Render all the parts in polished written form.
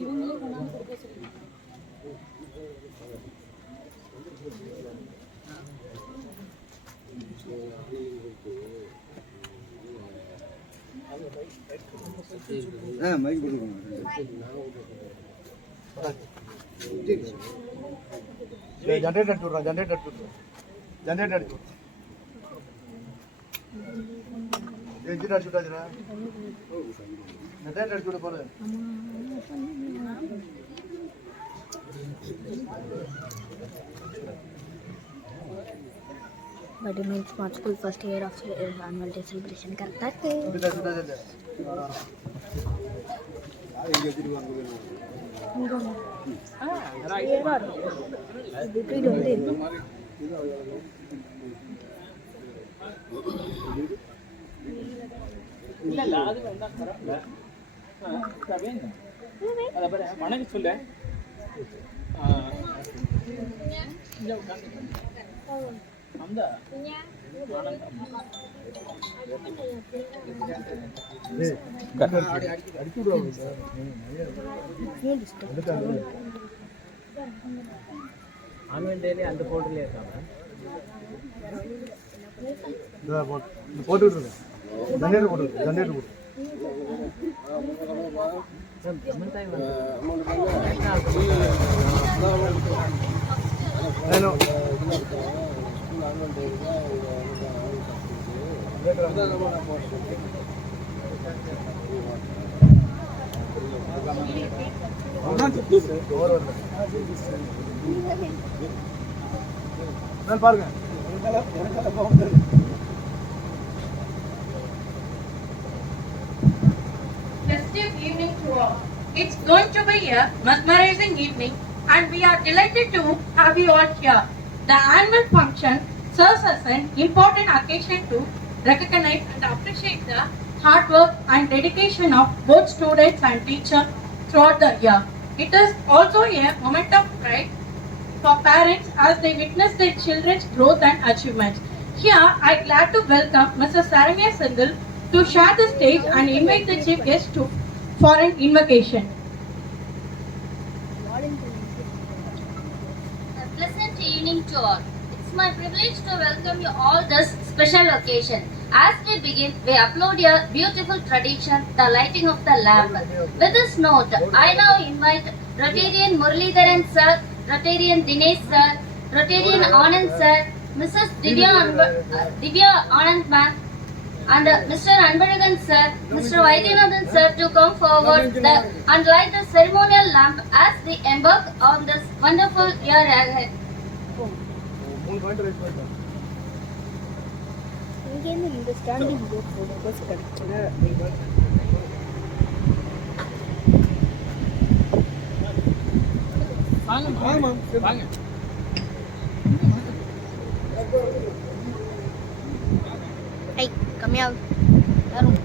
இவங்களே கொண்டாந்து கொடுக்க சொல்லி மைக் ஜென்ரேட்டர் அடிச்சு விட்றான் ஜென்ரேட்டர் அடிச்சு எஞ்சிட்டு அடிச்சு விட்டாச்சுண்ணா ஜென்ரேட்டர் அடிச்சு விட போல बड़ी मैं smart school first year of annual day celebration करता है வணக்கம் சொல்ல அந்த அந்த போட்டுல இருக்காங்க போட்டு ஜென்ரேட்டர் போட்டு ஜென்ரேட்டர் போட்டு ஹலோ பாருங்க Festive evening to all. It's going to be a mesmerizing evening and we are delighted to have you all here. The annual function serves as an important occasion to recognize and appreciate the hard work and dedication of both students and teachers throughout the year. It is also a moment of pride for parents as they witness their children's growth and achievements. Here, I am glad to welcome Mrs. Saranya Sindhil to share the stage and invite the chief guest for an invocation. A pleasant evening to all. It's my privilege to welcome you all this special occasion. As we begin, we upload a beautiful tradition, the lighting of the lamp. With this note, I now invite Rotarian Muralidharan sir, Rotarian Dinesh sir, Rotarian Anand sir, Mrs. Divya Anand ma'am, and Mr. Anbaragan sir, Mr. Vaidyanathan sir to come forward and light the ceremonial lamp as we embark on this wonderful year ahead. இங்கேருந்து இந்த standing boat bus கிடைச்சது வாங்க ஐ கம்மியாகும் யாரும்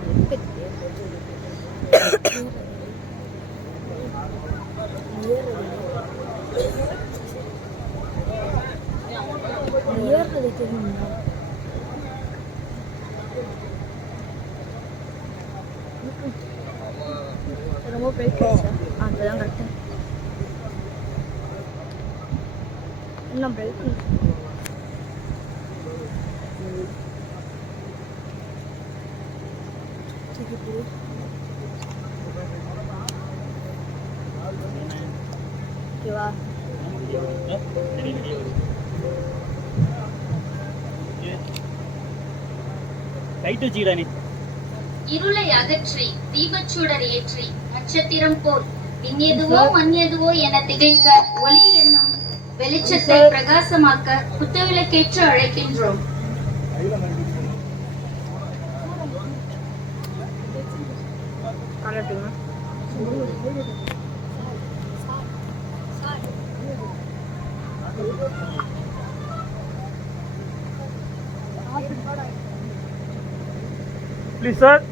ஏறுறது தெரியுமா ரொம்ப போயிட்டு அதுதான் கரெக்டாக இன்னும் பிரேக் ஓகேவா லைட் வச்சுக்கிடா நீ இருளை அகற்றி தீபச்சுடர் ஏற்றி நட்சத்திரம் போல் விண்யதுவோ மண்யதுவோ என திகைக்க ஒளி என்னும் வெளிச்சத்தை பிரகாசமாக்க குத்துவிளக்கேற்று அழைக்கின்றோம். Please, sir.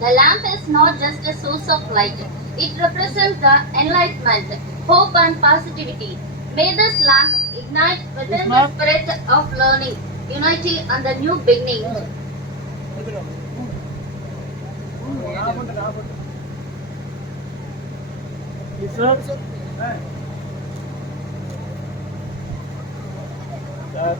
The lamp is not just a source of light. It represents the enlightenment, hope and positivity. May this lamp ignite within the spirit of learning, unity and the new beginning. Please, sir. Sir.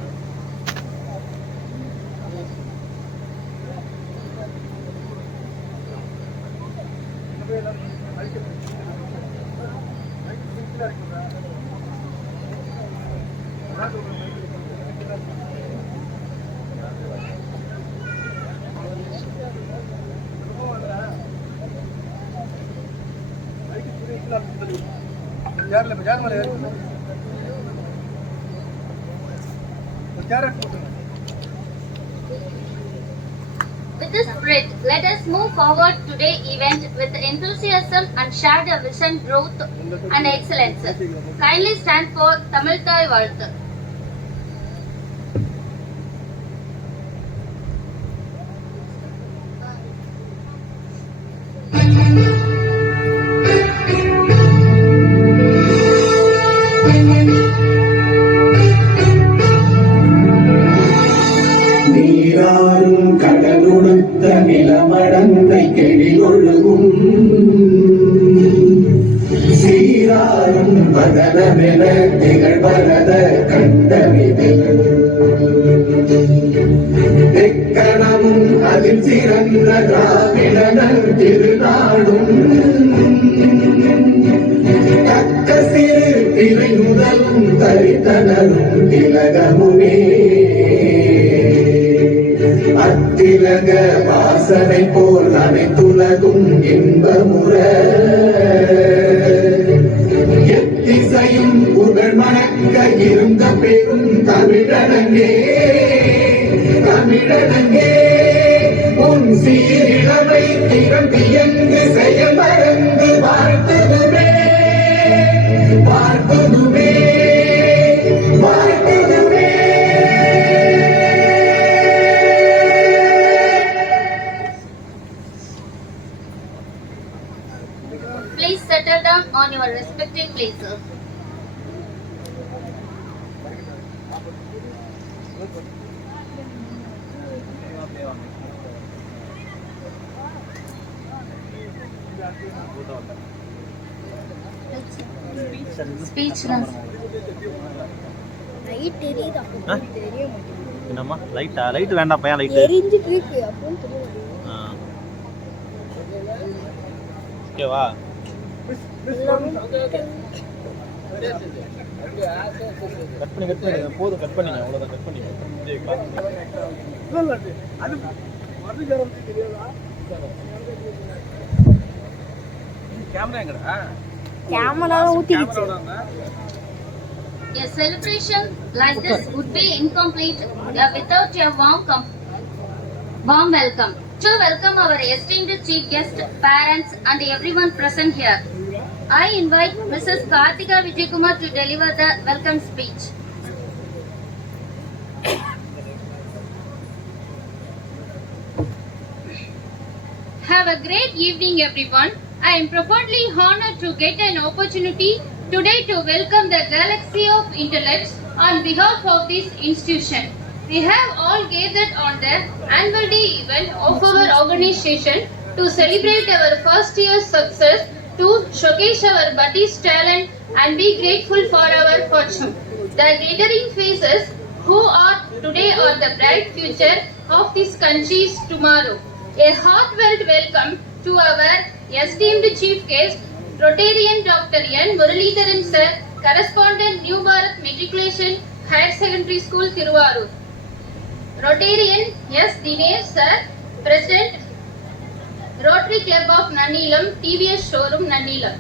With this spirit, let us move forward today's event with enthusiasm and share the vision, growth and excellence. Kindly stand for Tamil Thai Valthu. நீராறும் கடலுடுத்த நிலமடந்தை கெழிலொழுகும் சீராறும் வதனமென திகழ்வரத கண்டமிதில் தெக்கணமும் அதில் சிறந்த திராவிடனன் திருநாடும் தக்க சிறு திரை முதலும் தரித்தனரும் திலகமுமே அத்திலக வாசனை போல் அனைத்துலகும் இன்பமுற எத்திசையும் புகழ் மணக்க இருந்த பெரும் தமிழனங்கே தமிழனங்கே உன் சீரிழமை திறம்பியங்கு செயல் மறந்து வாழ்த்துதுமே வாழ்த்துதுமே வாழ்த்துதுமே. Please settle down on your respective places. Speechless. Light எரியுது அப்போ தெரிய மாட்டேங்குது. என்னம்மா லைட்டா லைட் வேண்டாம் பையன் லைட் எரிஞ்சிட்டு இருக்கு அப்பவும் தெரிய மாட்டேங்குது. ஓகேவா கட் பண்ணி போதும் கட் பண்ணிங்க அவ்வளோதான் கட் பண்ணிங்க கேமரா எங்கடா camera ஊத்திடுச்சு. A celebration like this would be incomplete without your warm welcome. To welcome our esteemed chief guest, parents and everyone present here, I invite Mrs. Karthika Vijaykumar to deliver the welcome speech. Have a great evening, everyone. I am profoundly honored to get an opportunity today to welcome the galaxy of intellects on behalf of this institution. We have all gathered on the annual day event of our organization to celebrate our first year's success, to showcase our buddies' talent and be grateful for our fortune. The glittering faces who are today are the bright future of this country's tomorrow. A heartfelt welcome to our esteemed chief guest, Rotarian Dr. N. Muralidharan Sir, Correspondent New Bharat Matriculation Higher Secondary School, Thiruvarur. Rotarian S. Dinesh Sir, President, Rotary Rotary Club of Nannilam, TVS Showroom Nannilam.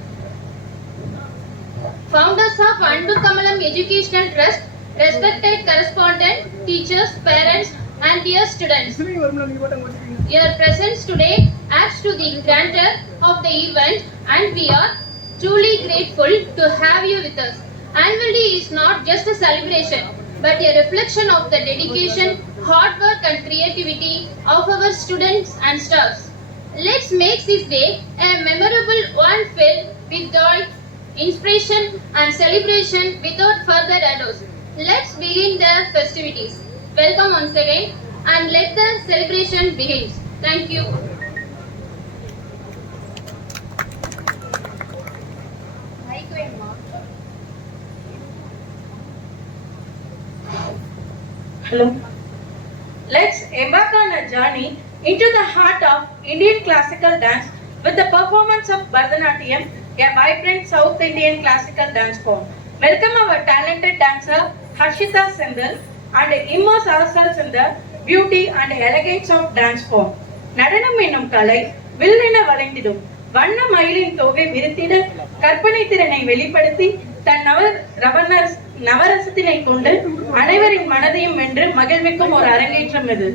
Founders of Anbu Kamalam Educational Trust, respected correspondent, teachers, parents and dear students. Your presence today adds to the grandeur of the event and we are truly grateful to have you with us. Annual Day is not just a celebration but a reflection of the dedication, hard work and creativity of our students and staffs. Let's make this day a memorable one filled with joy, inspiration and celebration without further ado. Let's begin the festivities. Welcome once again and let the celebration begin. Thank you. Hello. Let's embark on a journey into the heart of Indian classical dance with the performance of Bharatanatyam, a vibrant South Indian classical dance form. Welcome our talented dancer Harshita Sendal and immerse ourselves in the beauty and elegance of dance form. நடனம் என்னும் கலை வில்லென வளைந்திடும் வண்ண மயிலின் தொகை விரித்திட கற்பனை திறனை வெளிப்படுத்தி தன் நவரசத்தினை கொண்டு அனைவரின் மனதையும் வென்று மகிழ்விக்கும் ஒரு அரங்கேற்றம் இது.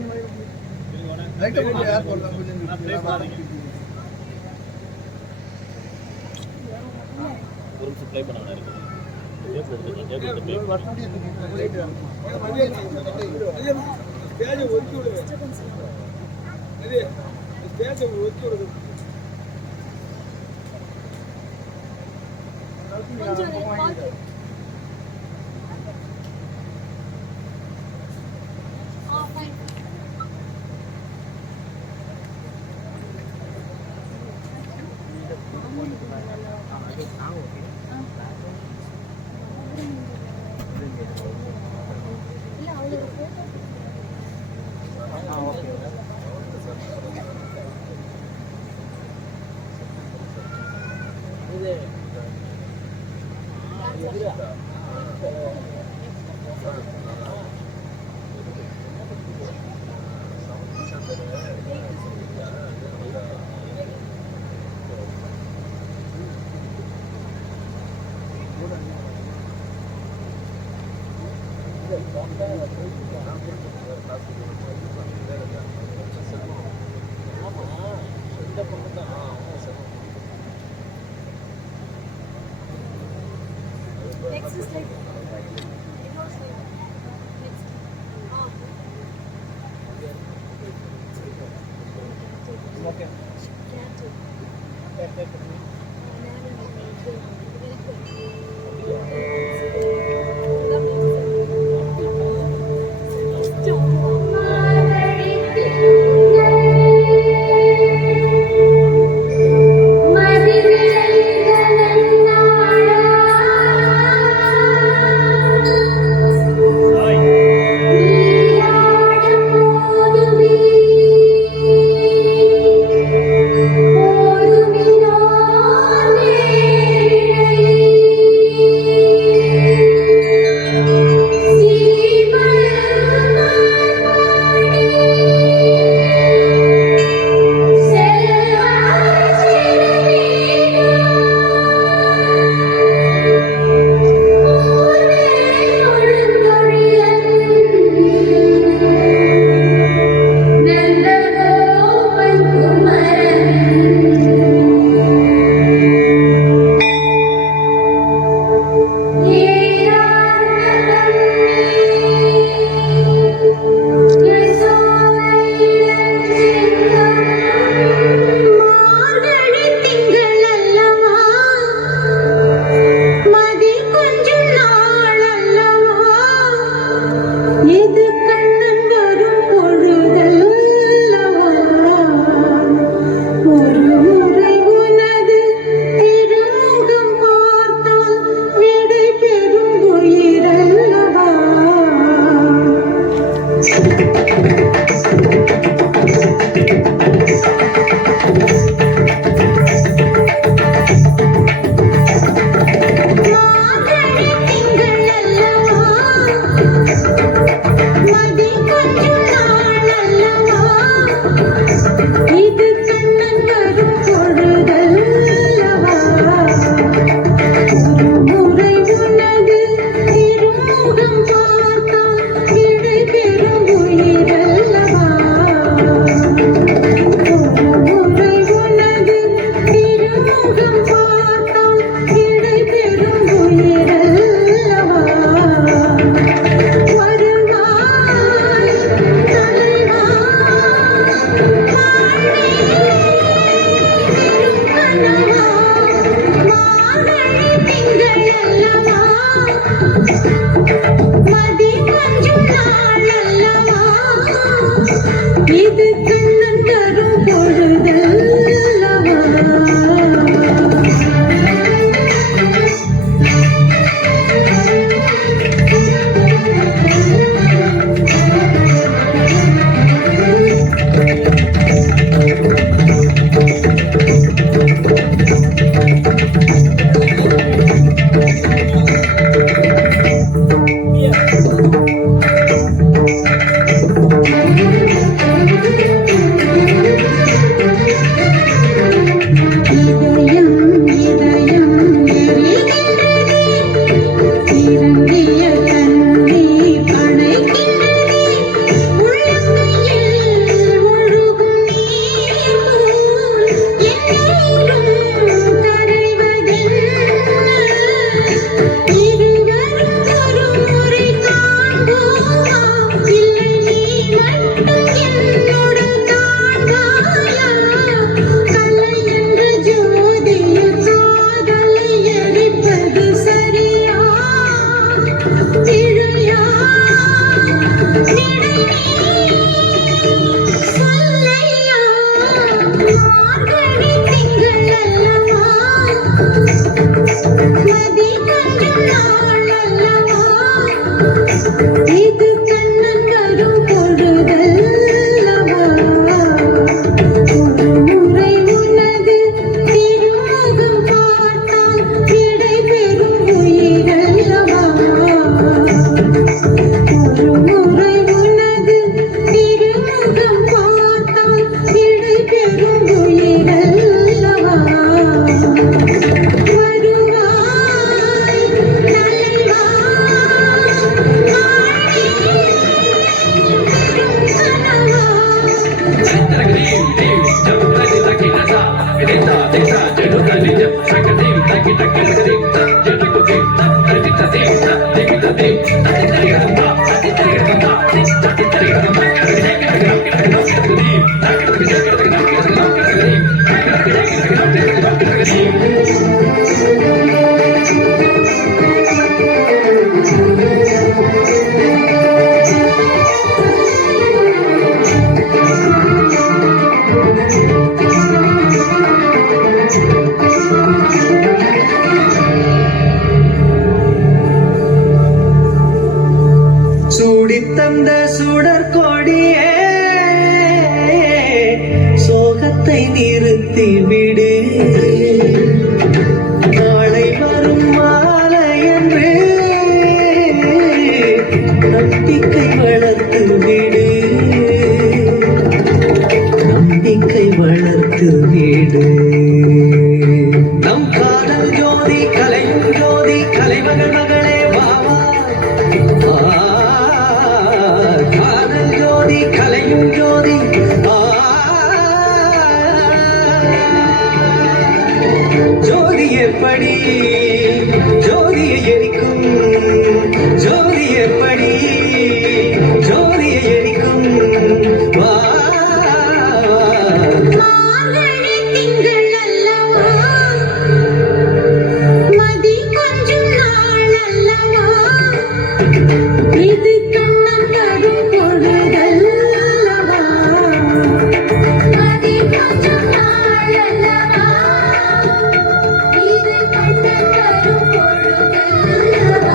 இது கண்ணன் வரும் பாட்டை நிறுத்தி விடு நாளை வரும் மாலை என்று நம்பிக்கை வளர்த்து விடு நம்பிக்கை வளர்த்து விடு நம் காதல் ஜோதி கலையும் ஜோதி கலைமகள் மகளே வாவா காதல் ஜோதி கலையும் ஜோதி ஜோதி எப்படி ஜோதியை எரிக்கும் ஜோதி எப்படி ஜோதியை எரிக்கும் வா மார்கழி திங்கள் அல்லவா மதி கொஞ்சம் நாள் அல்லவா இது கண்ணன் தரும் பொழுதல்லவா மதி கொஞ்சம் நாள் அல்லவா இது கண்ணன் தரும் பொழுதல்லவா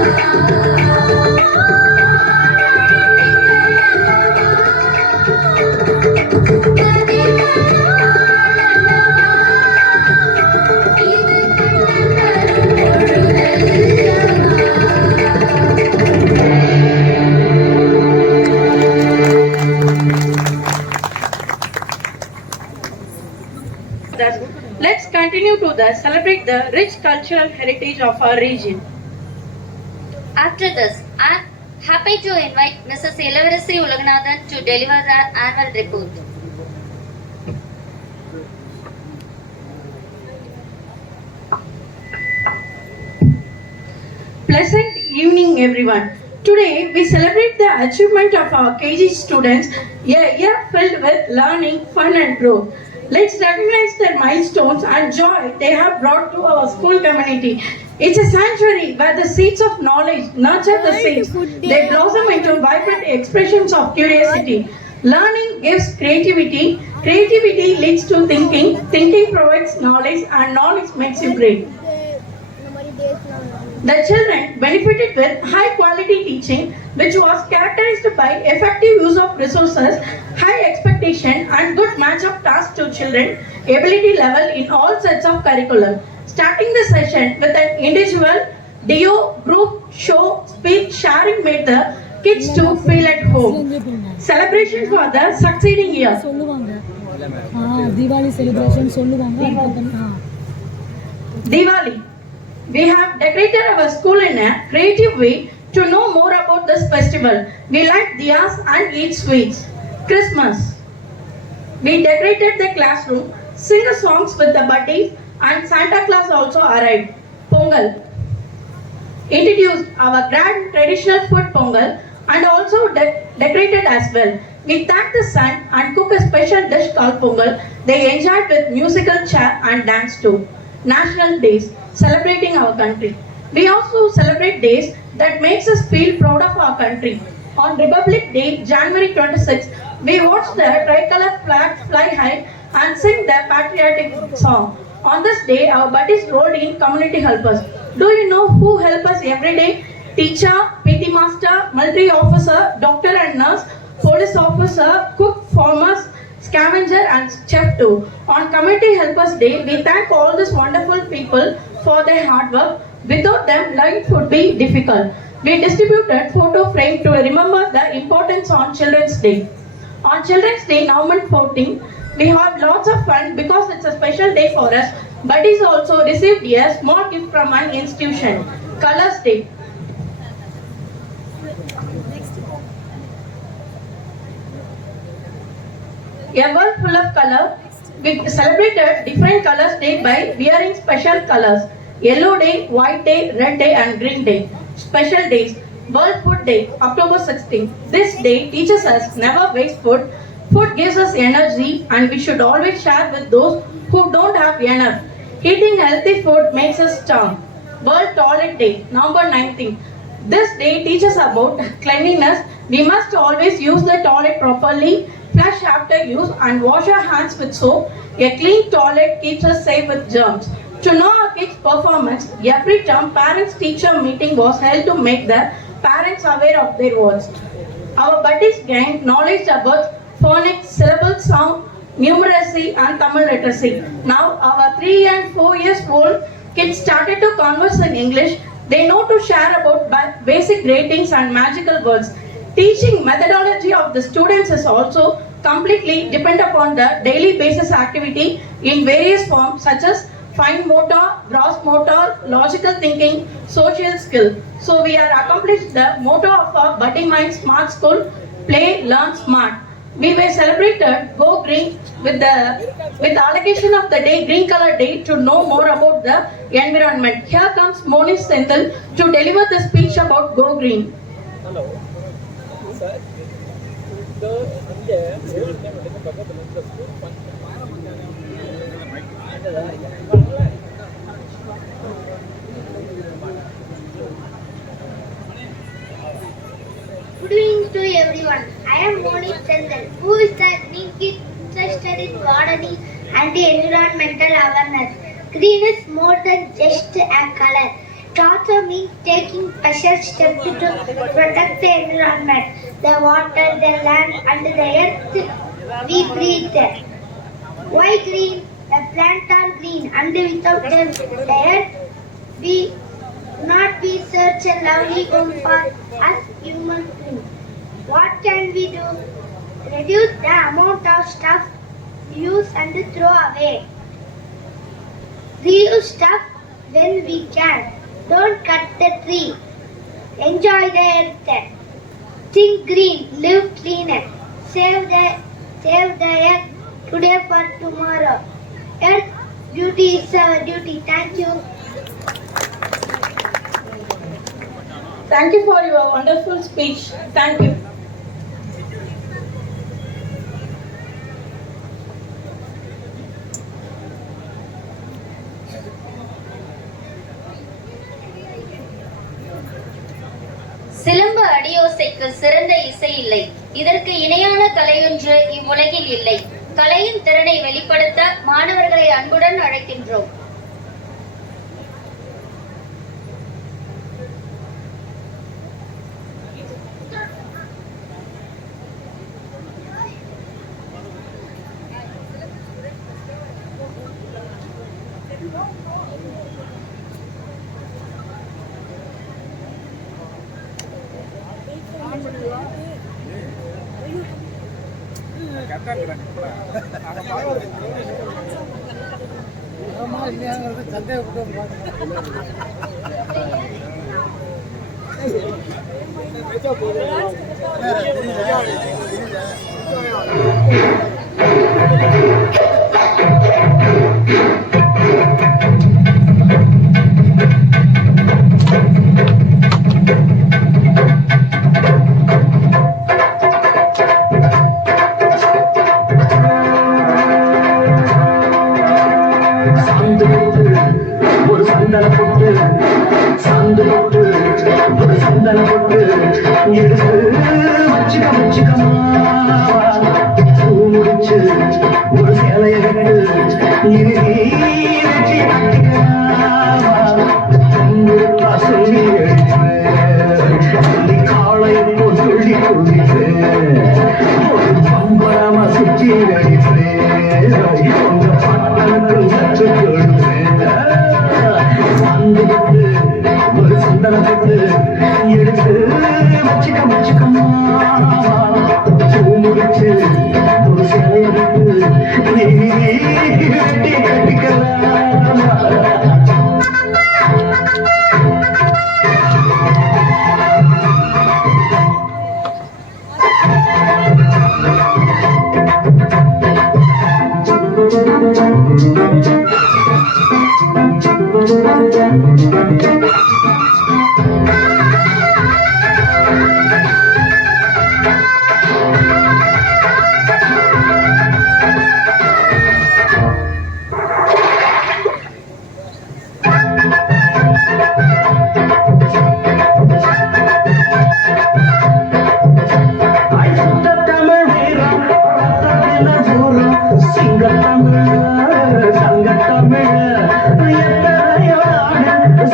Let's continue to celebrate the rich cultural heritage of our region. After this, I'm happy to invite Mrs. Ilavarasi Ulaganathan to deliver the annual report. Pleasant evening, everyone. Today we celebrate the achievement of our KG students, a year filled with learning, fun and growth. Let's recognize their milestones and joy they have brought to our school community. It's a sanctuary where the seeds of knowledge nurture the seeds. They blossom into vibrant expressions of curiosity. Learning gives creativity. Creativity leads to thinking. Thinking provides knowledge and knowledge makes you great. The children benefited with high quality teaching, which was characterized by effective use of resources, high expectation and good match of tasks to children, ability level in all sets of curriculum. Starting the session with an individual, duo, group, show, speech, sharing made the kids to feel at home. Celebrations for the succeeding year. Diwali celebration சொல்லுவாங்க. Diwali. We have decorated our school in a creative way to know more about this festival. We light diyas and eat sweets. Christmas. We decorated the classroom, sing songs with the buddies, and Santa Claus also arrived. Pongal. Introduced our grand traditional food Pongal and also decorated as well. We thank the sun and cook a special dish called Pongal. They enjoyed with musical chair and dance too. National days, celebrating our country. We also celebrate days that makes us feel proud of our country. On Republic Day, January 26, we watch the tricolor flag fly high and sing the patriotic song. On this day, our buddies rolled in community helpers. Do you know who help us every day? Teacher, PT master, military officer, doctor and nurse, police officer, cook, farmers, scavenger and chef too. On Community Helpers Day, we thank all these wonderful people for their hard work. Without them, life would be difficult. We distributed photo frame to remember the importance on Children's Day. On Children's Day, November 14, we have lots of fun because it's a special day for us. Buddies also received a small gift from an institution. Colors Day. A world full of color. We celebrated different colors day by wearing special colors. Yellow day, white day, red day and green day. Special days. World Food Day, October 16. This day teaches us never waste food. Food gives us energy and we should always share with those who don't have enough. Eating healthy food makes us strong. World Toilet Day, November 19. This day teaches about cleanliness. We must always use the toilet properly, flush after use and wash our hands with soap. A clean toilet keeps us safe with germs. To know our kids' performance, every term parents-teacher meeting was held to make the parents aware of their words. Our buddies gained knowledge about phonics, syllable sound, numeracy and Tamil literacy. Now our 3 and 4 years old kids started to converse in English. They know to share about basic ratings and magical words. Teaching methodology of the students is also completely depend upon the daily basis activity in various forms such as fine motor, gross motor, logical thinking, social skill. So we are accomplished the motto of our Budding Mind Smart School, play, learn, smart. We were celebrated Go Green with the allocation of the day, Green Color Day, to know more about the environment. Here comes Monish Sendil to deliver the speech about Go Green. Hello sir இந்த இங்கே பக்கத்தில் இந்த school Good evening to everyone. I am Monish Sendil, who is the green kid interested in gardening and environmental awareness. Green is more than just a color. It also means taking special steps to protect the environment, the water, the land, and the earth we breathe. Why green? The plants are green, and without them, the earth we not be such a lovely home for us humans. What can we do? Reduce the amount of stuff we use and throw away. Reuse stuff when we can. Don't cut the tree. Enjoy the earth. Think green, live cleaner. Save the earth today for tomorrow. Earth duty is our duty. Thank you. Thank you for your wonderful speech. Thank you. சிலம்பு அடியோசைக்கு சிறந்த இசை இல்லை. இதற்கு இணையான கலையொன்று இவ்வுலகில் இல்லை. கலையின் திறனை வெளிப்படுத்த மாணவர்களை அன்புடன் அழைக்கின்றோம்.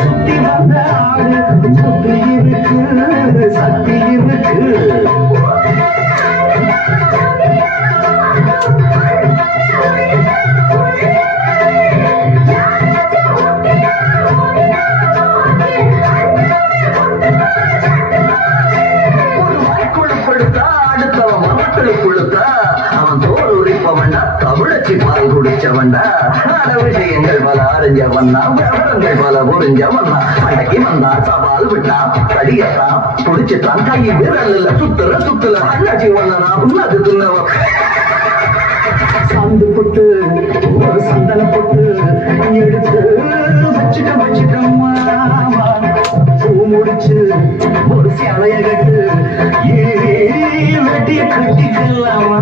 சுத்தி படிச்சவன்டா விஷயங்கள் பல அறிஞ்சவன்னா விவரங்கள் பல புரிஞ்சவன்னா அடக்கி வந்தா சவால் விட்டா கடியத்தான் புடிச்சுட்டான் கை விரல்ல சுத்துல அண்ணாச்சி ஒன்னா உன்னது தின்னவன் சாந்து போட்டு ஒரு சந்தன போட்டு எடுத்து வச்சுக்கம்மா பூ முடிச்சு ஒரு சேலைய கட்டு வெட்டிய கட்டிக்கலாமா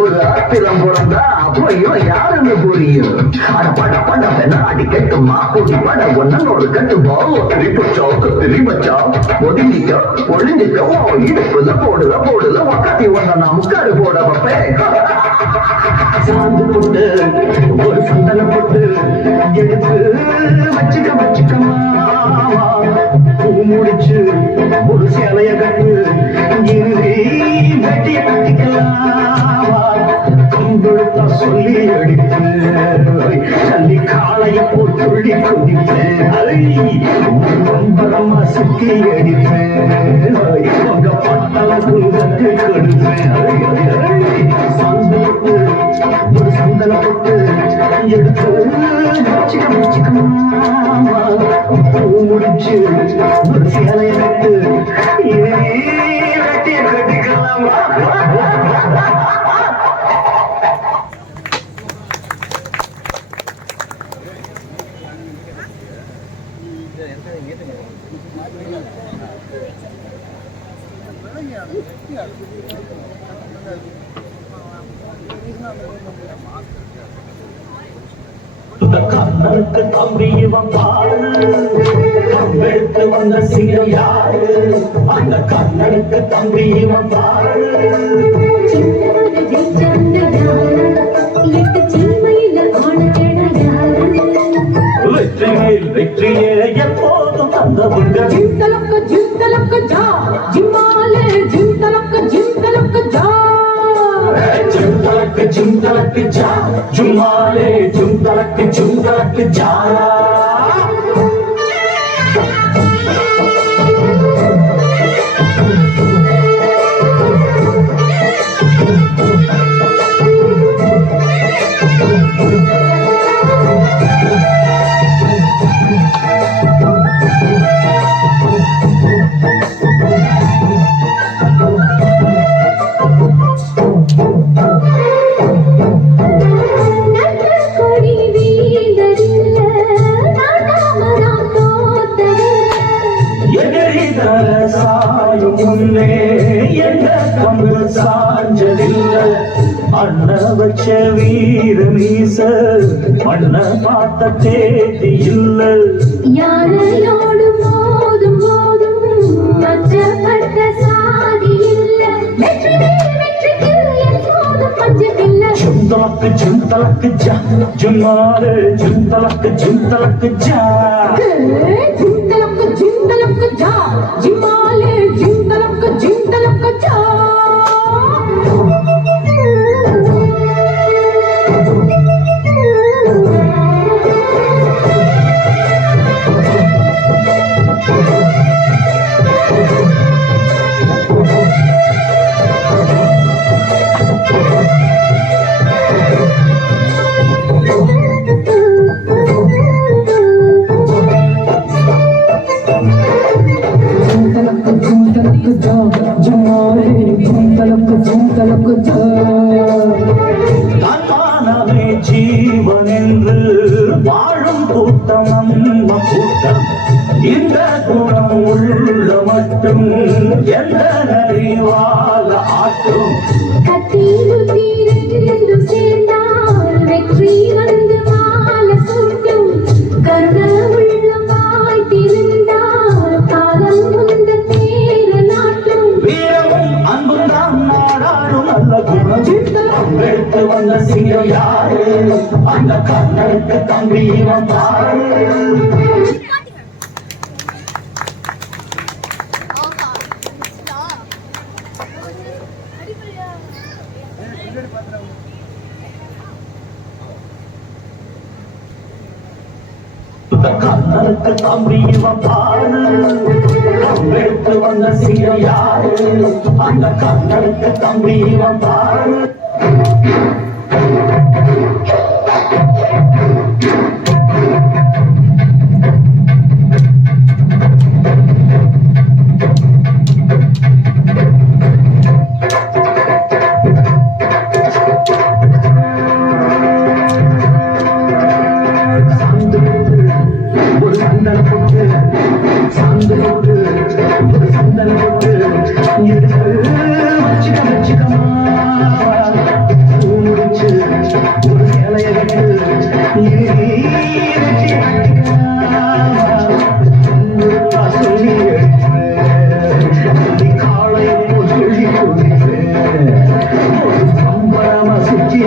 ஒரு ஆத்திரம் பிறந்தா அப்பையோ யாருன்னு புரியும் அட பட பட பெண்ணாடி கட்டுமா கூட்டி பட ஒன்னோடு கட்டுப்போ திரிப்பச்சோ திரிமச்சா ஒதுங்கிக்க ஒளிஞ்சிக்க இடுப்புல போடுல ஒக்கத்தி ஒன்ன முக்காடு போட வைப்பேன் சாந்து போட்டு ஒரு சந்தன போட்டு எடுத்து வச்சுக்கமா பூ முடிச்சு ஒரு சேலைய கட்டு வெட்டிய கட்டிக்கலாமா கொம்பெடுத்தா சொல்லி அடிப்பேன் சல்லி காளைய போல் துள்ளி குதிப்பேன் கொம்பரமா சுத்தி அடிப்பேன் உங்க பட்டல குங்கத்து கொடுப்பேன் சந்தனப்பட்டு ஒரு சந்தன போட்டு எடுத்து வச்சுக்கமா பூ முடிச்சு ஒரு சேலைய கட்டு வெட்டிய கட்டிக்கலாமா கண்ணனுக்கு தம்பி இவன் பாரு கம்பெடுத்து வந்த சிங்கம் யாரு அந்த கண்ணனுக்கு தம்பி இவன் பாரு வெற்றியே எப்போதும் தந்தவுங்க ஜிந்தலக்க ஜிந்தலக்க ஜா ஜிமாலே ஜிந்தலக்க ஜிந்தலக்க ஜா ஜிந்தலக்க ஜிந்தலக்க ஜா ஜுமாலே ஜிந்தலக்க ஜிந்தலக்க ஜா அண்ண வச்ச வீர மீச மண்ண பார்த்த தேதி இல்ல யாரையோடு போதும் போதும் மச்சப்பட்ட சாதி இல்ல வெற்றிக்கு எப்போதும் பஞ்சமில்ல ஜுந்தலக்கு ஜுந்தலக்கு ஜா ஜுமாலே ஜுந்தலக்கு ஜுந்தலக்கு ஜா ஜுந்தலக்கு ஜுந்தலக்கு ஜா ஜுமாலே ஜுந்தலக்கு ஜுந்தலக்கு ஜா ஜுந்தலக்கு இந்த குணம் உள்ள மட்டும் எந்த அறிவால் ஆட்டும் கத்தீரும் தீரெண்டும் சேர்ந்தால் வெற்றி வந்து மாலை சூட்டும் கருண உள்ளமாய் திருந்தால் காலம் உந்த தேர நாட்டும் வீரமும் அன்பும் தான் நாடாடும் நல்ல குணம் எடுத்து வந்த சிங்கம் யாரு அந்த கண்ணனுக்கு தம்பி இவன் பாரு கண்ணனுக்கு தம்பி இவன் பாரு எடுத்து வந்த சிங்கம் யாரு அந்த கண்ணனுக்கு தம்பி இவன் பாரு ஒரு சந்தன போட்டு சந்தன போட்டு ஒரு சந்தன போட்டு வச்சுக்கமா முடிச்சு ஒரு சேலைய கட்டு சொல்லி காளையை சொல்லி கொடுப்பேன் சம்பரமா சுற்றி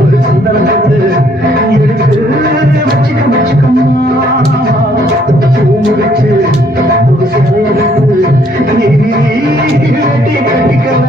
ஒரு சந்தனத்து எடுத்து வச்சுக்கமா முடிச்சு ஒரு சேலையெடுத்து கட்டிக்கலாம்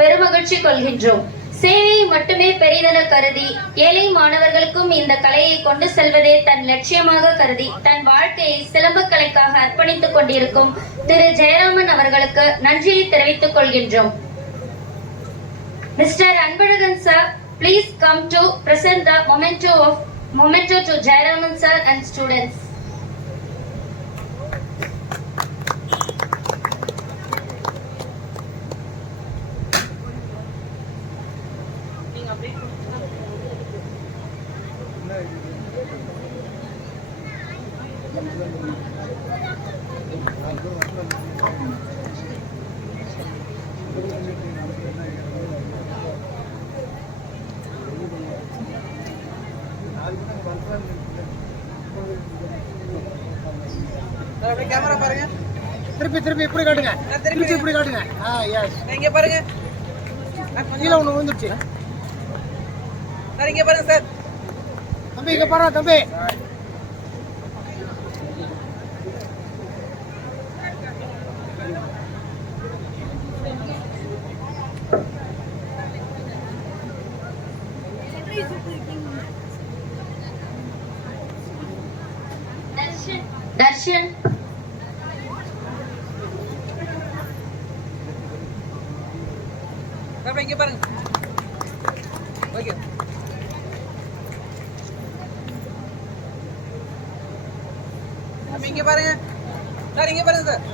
பெருமகிழ்ச்சி கொள்கின்றோம். சேவையை மட்டுமே பெரிதென கருதி ஏழை மாணவர்களுக்கும் இந்த கலையை கொண்டு செல்வதே தன் லட்சியமாக கருதி தன் வாழ்க்கையை சிலம்பு கலைக்காக அர்ப்பணித்துக் கொண்டிருக்கும் திரு ஜெயராமன் அவர்களுக்கு நன்றியை தெரிவித்துக் கொள்கின்றோம். Mr. Anbadagan sir, please come to present the memento to Jayaraman sir and students. Camera பாருங்க, திருப்பி இப்படி காட்டுங்க, திருப்பி இப்படி காட்டுங்க. எஸ், இங்க பாருங்க, கீழே ஒண்ணு விழுந்துருச்சு சார். இங்க பாருங்க சார், தம்பி இங்க பாருங்க தம்பி. Darshan. இங்க பாருங்க. ஓகே, இங்க பாருங்க சார், இங்க பாருங்க சார்.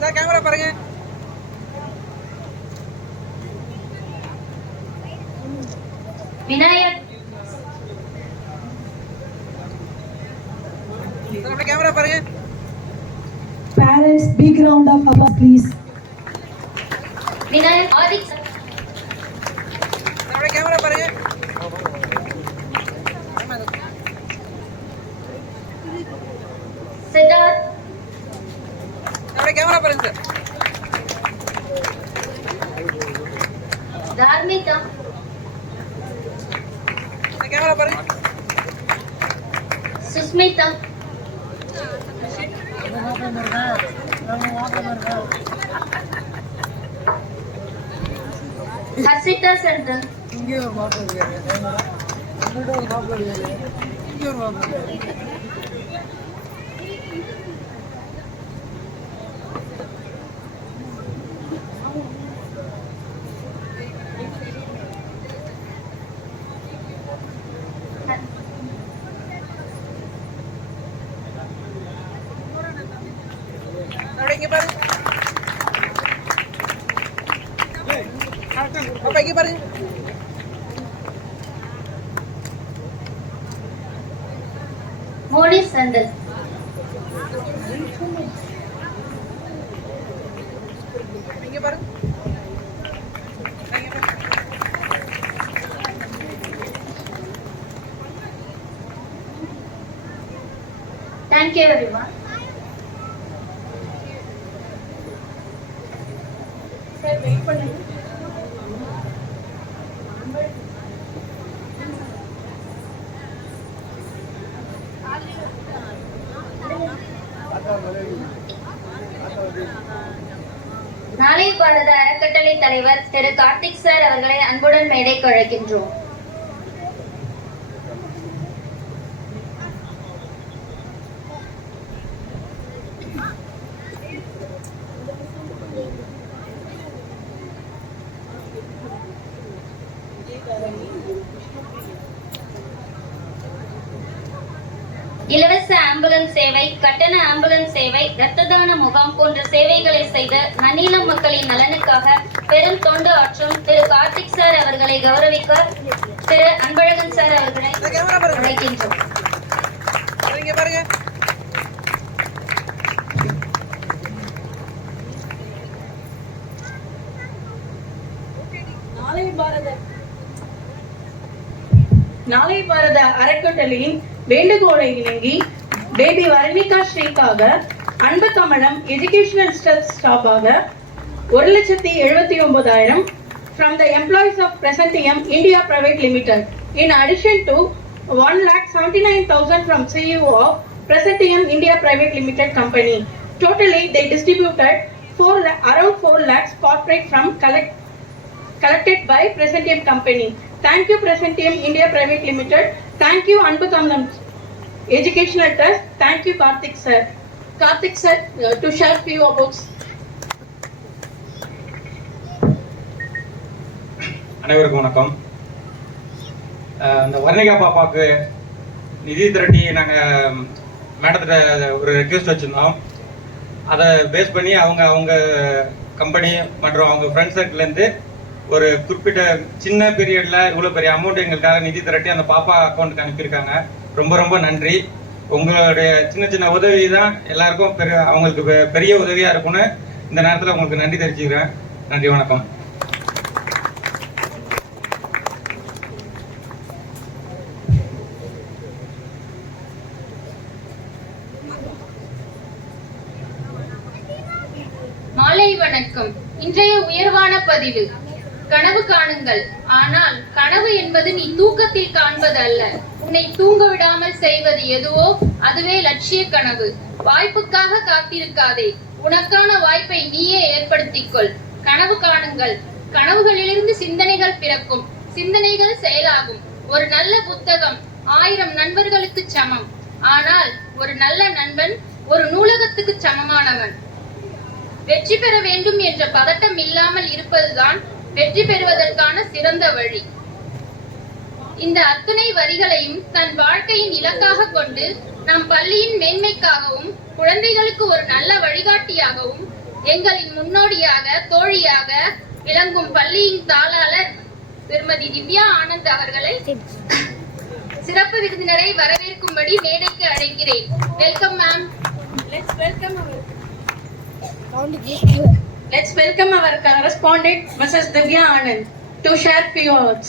சார் கேமரா பாருங்க. விநாயக். சார் கேமரா பாருங்க. Parents, big round of applause please. Vinayak. Adhik. Sir camera பாருங்க. Smita, Hasita Sardar, இங்கே ஒரு மாப்பிள்ளை இருக்காரு, உங்கள்கிட்ட ஒரு மாப்பிள்ளை இருக்காரு, இங்கே ஒரு மாப்பிள்ளை இருக்காரு. இங்க பாருங்க. அப்பா இங்க பாருங்க. Modi Sandal, இங்க பாருங்க. இங்க பாருங்க. thank you everyone. Sir, wait பண்ணுங்க. நாளை பாரத அறக்கட்டளை தலைவர் திரு கார்த்திக் சார் அவர்களை அன்புடன் மேடைக்கு அழைக்கின்றோம். இலவச ஆம்புலன்ஸ் சேவை, கட்டண ஆம்புலன்ஸ் சேவை, இரத்த தான முகாம் போன்ற சேவைகளை செய்த நன்னிலம் மக்களின் நலனுக்காக பெரும் தொண்டு ஆற்றும் திரு கார்த்திக் சார் அவர்களை கௌரவிக்க திரு அன்பழகன் சார் அவர்களை அழைக்கின்றோம். இங்க பாருங்க. நாளை பாரத அறக்கட்டளையின் வேண்டுகோளை இணங்கி பேபி வர்ணிகா ஸ்ரீக்காக அன்பு கமலம் educational trust ஸ்டாஃபாக 1,79,000 from the employees of Presentium India Private Limited, in addition to 1,79,000 from CEO of Presentium India Private Limited Company. Totally, they distributed around 4 lakhs corporate from collected by Presentium Company. Thank you Presentium India Private Limited. Thank you Anbu Kamlam Educational Trust. Thank you Karthik sir. Karthik sir to share few books. அனைவருக்கும் வணக்கம். இந்த வர்ணிகா பாப்பாவுக்கு நிதி திரட்டி நாங்கள் மேடத்திட்ட ஒரு request வச்சுருந்தோம். அதை பேஸ் பண்ணி அவங்க கம்பெனி மற்றும் அவங்க ஃப்ரெண்ட் சர்க்கிள்லேருந்து ஒரு குறிப்பிட்ட சின்ன பீரியட்ல இவ்வளோ பெரிய அமௌண்ட் எங்களுக்காக நிதி திரட்டி அந்த பாப்பா அக்கௌண்ட்டுக்கு அனுப்பியிருக்காங்க. ரொம்ப ரொம்ப நன்றி. உங்களுடைய சின்ன சின்ன உதவி தான் எல்லாருக்கும் அவங்களுக்கு பெரிய உதவியா இருக்கும்னு இந்த நேரத்தில் உங்களுக்கு நன்றி தெரிவிச்சுக்கிறேன். நன்றி, வணக்கம். மாலை வணக்கம். இன்றைய உயர்வான பதிவு. கனவு காணுங்கள், ஆனால் கனவு என்பது நீ தூக்கத்தில் காண்பது அல்ல. உன்னை தூங்க விடாமல் செய்வது எதுவோ அதுவே லட்சிய கனவு. வாய்ப்புக்காக காத்திருக்காதே, உனக்கான வாய்ப்பை நீயே ஏற்படுத்திக்கொள். கனவு காணுங்கள். கனவுகளிலிருந்து சிந்தனைகள் பிறக்கும், சிந்தனைகள் செயலாகும். ஒரு நல்ல புத்தகம் 1000 நண்பர்களுக்கு சமம். ஆனால் ஒரு நல்ல நண்பன் ஒரு நூலகத்துக்கு சமமானவன். வெற்றி பெற வேண்டும் என்ற பதட்டம் இல்லாமல் இருப்பதுதான் வெற்றி பெறுவதற்கான சிறந்த வழி. இந்த அத்துணை வரிகளையும் தன் வாழ்க்கையின் இலக்காக கொண்டு நம் பள்ளியின் மேன்மைக்காகவும் குழந்தைகளுக்கு ஒரு நல்ல வழிகாட்டியாகவும் எங்களின் முன்னோடியாக தோழியாக விளங்கும் பள்ளியின் தாளாளர் திருமதி திவ்யா ஆனந்த் அவர்களை சிறப்பு விருந்தினரை வரவேற்கும்படி மேடைக்கு அழைக்கிறேன். Welcome ma'am. Let's welcome our correspondent Mrs. Divya Anand to share few words.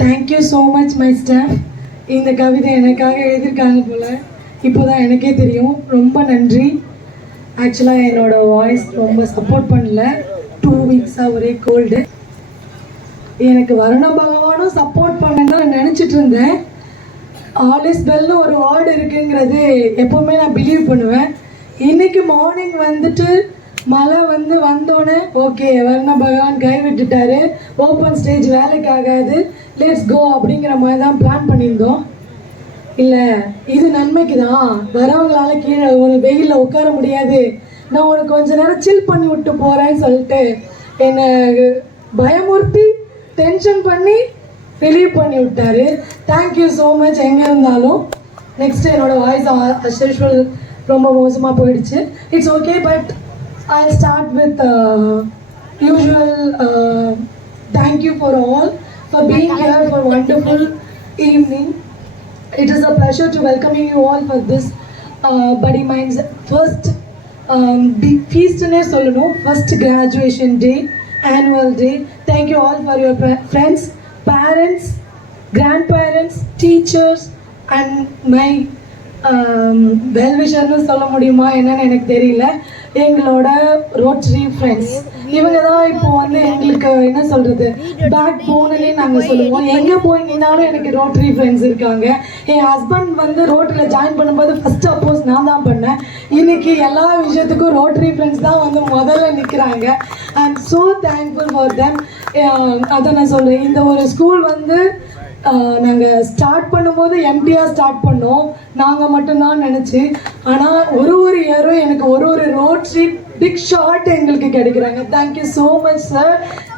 Thank you so much my staff. இந்த கவிதை எனக்காக எழுதியிருக்காங்க போல இப்போதான் எனக்கே தெரியும். ரொம்ப நன்றி. ஆக்சுவலாக என்னோட வாய்ஸ் ரொம்ப சப்போர்ட் பண்ணல. 2 வீக்ஸாக ஒரே கோல்டு. எனக்கு வருண பகவானும் சப்போர்ட் பண்ணேன்னு தான் நான் நினச்சிட்டு இருந்தேன். ஆல் இஸ் வெல்னு ஒரு வேர்டு இருக்குங்கிறது எப்போவுமே நான் பிலீவ் பண்ணுவேன். இன்றைக்கி மார்னிங் வந்துட்டு மழை வந்தோடனே ஓகே வருண பகவான் கை விட்டுட்டாரு, ஓப்பன் ஸ்டேஜ் வேலைக்கு ஆகாது, லெட்ஸ் கோ அப்படிங்கிற மாதிரி தான் பிளான் பண்ணியிருந்தோம். இல்லை இது நன்மைக்கு தான், வரவங்களால கீழே ஒரு வெயிலில் உட்கார முடியாது, நான் உனக்கு கொஞ்ச நேரம் சில் பண்ணி விட்டு போகிறேன்னு சொல்லிட்டு என்னை பயமுறுத்தி டென்ஷன் பண்ணி ரிலீவ் பண்ணி விட்டாரு. Thank you so much. எங்கே இருந்தாலும் நெக்ஸ்ட் என்னோட வாய்ஸ் அஸ்யூஷுவல் ரொம்ப மோசமாக போயிடுச்சு. It's okay, but I start with usual thank you for all for being here for wonderful evening. It is a pleasure to welcoming you all for this Buddy Minds first big feast in Solano, first graduation day, annual day. Thank you all for your friends, parents, grandparents, teachers and my வெல்விஷர்னு சொல்ல முடியுமா என்னன்னு எனக்கு தெரியல, எங்களோட rotary friends. இவங்க தான் இப்போ எங்களுக்கு என்ன சொல்கிறது பேக் போனே நாங்கள் சொல்லுவோம். எங்கே போய் நின்னாலும் எனக்கு ரோட்டரி ஃப்ரெண்ட்ஸ் இருக்காங்க. என் ஹஸ்பண்ட் ரோட்டரியில் ஜாயின் பண்ணும்போது ஃபஸ்ட்டு அப்போஸ் நான் தான் பண்ணேன். இன்றைக்கி எல்லா விஷயத்துக்கும் ரோட்டரி ஃப்ரெண்ட்ஸ் தான் முதல்ல நிற்கிறாங்க. I am so thankful for them. அதை நான் சொல்கிறேன், இந்த ஒரு ஸ்கூல் நாங்கள் ஸ்டார்ட் பண்ணும்போது எம்டியாக ஸ்டார்ட் பண்ணோம், நாங்கள் மட்டும்தான் நினச்சி. ஆனால் ஒரு இயரும் எனக்கு ஒரு ரோட்ரி பிக் ஷாட் எங்களுக்கு கிடைக்கிறாங்க. Thank you so much sir,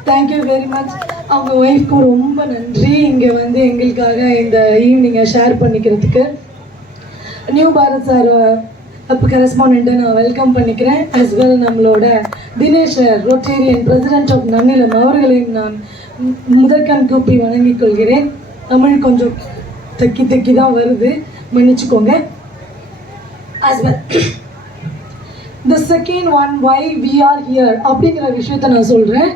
thank you very much. அவங்க ஒய்ஃப்க்கும் ரொம்ப நன்றி இங்கே எங்களுக்காக இந்த ஈவினிங்கை ஷேர் பண்ணிக்கிறதுக்கு. நியூ பாரத் சார் அப்போ கரஸ்பாண்டண்ட்டை நான் வெல்கம் பண்ணிக்கிறேன். ஆஸ் வெல் நம்மளோட Dinesh Rotarian president of Nannilam அவர்களையும் நான் முதற்கண் கூப்பி வணங்கிக் கொள்கிறேன். தமிழ் கொஞ்சம் தக்கி தான் வருது, மன்னிச்சுக்கோங்க. as well the second one why we are here அப்படிங்கிற விஷயத்த நான் சொல்கிறேன்.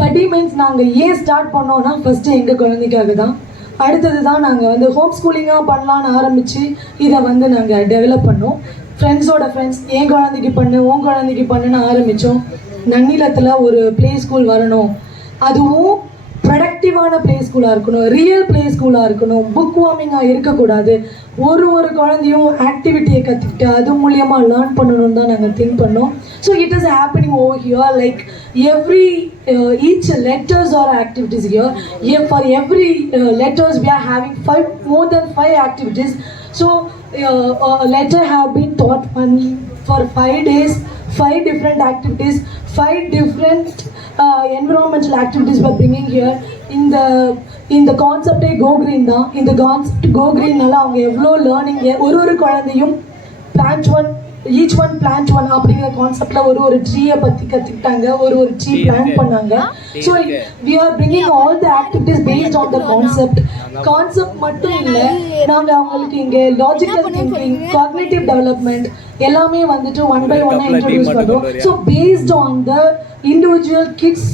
படி மீன்ஸ் நாங்கள் ஏன் ஸ்டார்ட் பண்ணோன்னா ஃபஸ்ட்டு எங்கள் குழந்தைக்காக தான். அடுத்தது தான் நாங்கள் ஹோம் ஸ்கூலிங்காக பண்ணலான்னு ஆரம்பித்து இதை நாங்கள் டெவலப் பண்ணோம். ஃப்ரெண்ட்ஸோட ஃப்ரெண்ட்ஸ் என் குழந்தைக்கு பண்ணு உன் குழந்தைக்கு பண்ணுன்னு ஆரம்பித்தோம். நன்னிலத்தில் ஒரு ப்ளே ஸ்கூல் வரணும், அதுவும் ப்ரொடக்டிவான ப்ளே ஸ்கூலாக இருக்கணும், ரியல் ப்ளே ஸ்கூலாக இருக்கணும், புக் வார்மிங்காக இருக்கக்கூடாது. ஒரு குழந்தையும் ஆக்டிவிட்டியை கற்றுக்கிட்டு அது மூலியமாக லேர்ன் பண்ணணும்னு தான் நாங்கள் திங்க் பண்ணோம். So it is happening over here like every each letters or activities here. For every letters we are having more than 5 activities. So a letter have been taught for 5 days, 5 different activities, 5 different environmental activities we are bringing here. In the concept go green da, in the concept go green nalla avanga evlo learning oru kulandiyum plant one, each one plant one அப்படிங்கிற கான்செப்ட்ல ஒரு ட்ரீயை பற்றி கற்றுக்கிட்டாங்க, ஒரு tree plan பண்ணாங்க. So we are bringing all the activities based on the concept மட்டும் இல்லை, நாங்கள் அவங்களுக்கு இங்கே லாஜிக்கல் திங்கிங், காக்னிட்டிவ் டெவலப்மெண்ட் எல்லாமே ஒன் பை ஒன்னாக இன்ட்ரடியூஸ் பண்ணுறோம். So based on the individual kids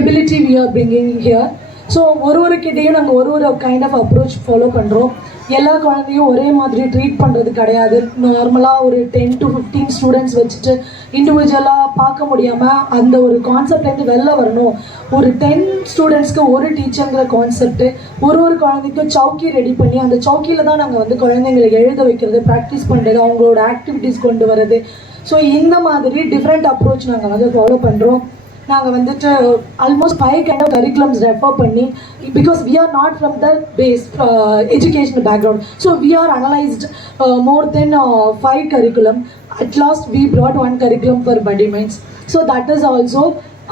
ability we are bringing here. So ஒரு கிட்டையும் நாங்கள் ஒரு கைண்ட் ஆஃப் அப்ரோச் ஃபாலோ பண்ணுறோம். எல்லா குழந்தையும் ஒரே மாதிரி ட்ரீட் பண்ணுறது கிடையாது. நார்மலாக ஒரு 10 to 15 ஸ்டூடெண்ட்ஸ் வச்சுட்டு இண்டிவிஜுவலாக பார்க்க முடியாமல் அந்த ஒரு கான்செப்ட்லேருந்து வெளில வரணும். ஒரு 10 ஸ்டூடெண்ட்ஸ்க்கு ஒரு டீச்சருங்கிற கான்செப்ட்டு, ஒரு குழந்தைக்கும் சவுக்கி ரெடி பண்ணி அந்த சவுக்கியில் தான் நாங்கள் குழந்தைங்களை எழுத வைக்கிறது, ப்ராக்டிஸ் பண்ணுறது, அவங்களோட ஆக்டிவிட்டீஸ் கொண்டு வர்றது. ஸோ இந்த மாதிரி டிஃப்ரெண்ட் அப்ரோச் நாங்கள் ஃபாலோ பண்ணுறோம். நாங்கள் almost 5 kind of curriculums refer பண்ணி, because we are not from the base educational background, so we are analyzed more than 5 curriculum. At last we brought 1 curriculum for Buddy Minds. So that is also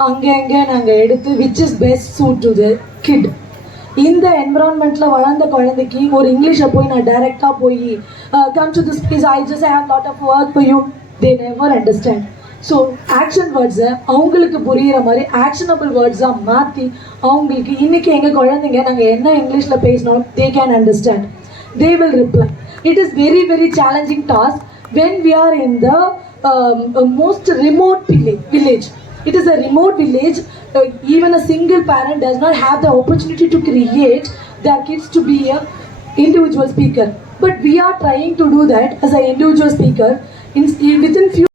அங்கே நாங்கள் எடுத்து which is best suit to the kid. இந்த என்விரான்மெண்ட்டில் வளர்ந்த குழந்தைக்கு ஒரு இங்கிலீஷை போய் நான் டைரெக்டாக போய் come to this place, I just have lot of work for you, they never understand. So action வேர்ட்ஸை அவங்களுக்கு புரிகிற மாதிரி ஆக்ஷனபிள் வேர்ட்ஸாக மாற்றி அவங்களுக்கு இன்றைக்கி எங்கள் குழந்தைங்க நாங்கள் என்ன இங்கிலீஷில் பேசினாலும் they can understand, they will reply. It is very very challenging task when we are in the most remote village. It is a remote village. Even a single parent does not have the opportunity to create their kids to be a individual speaker. But we are trying to do that as an individual speaker. Within few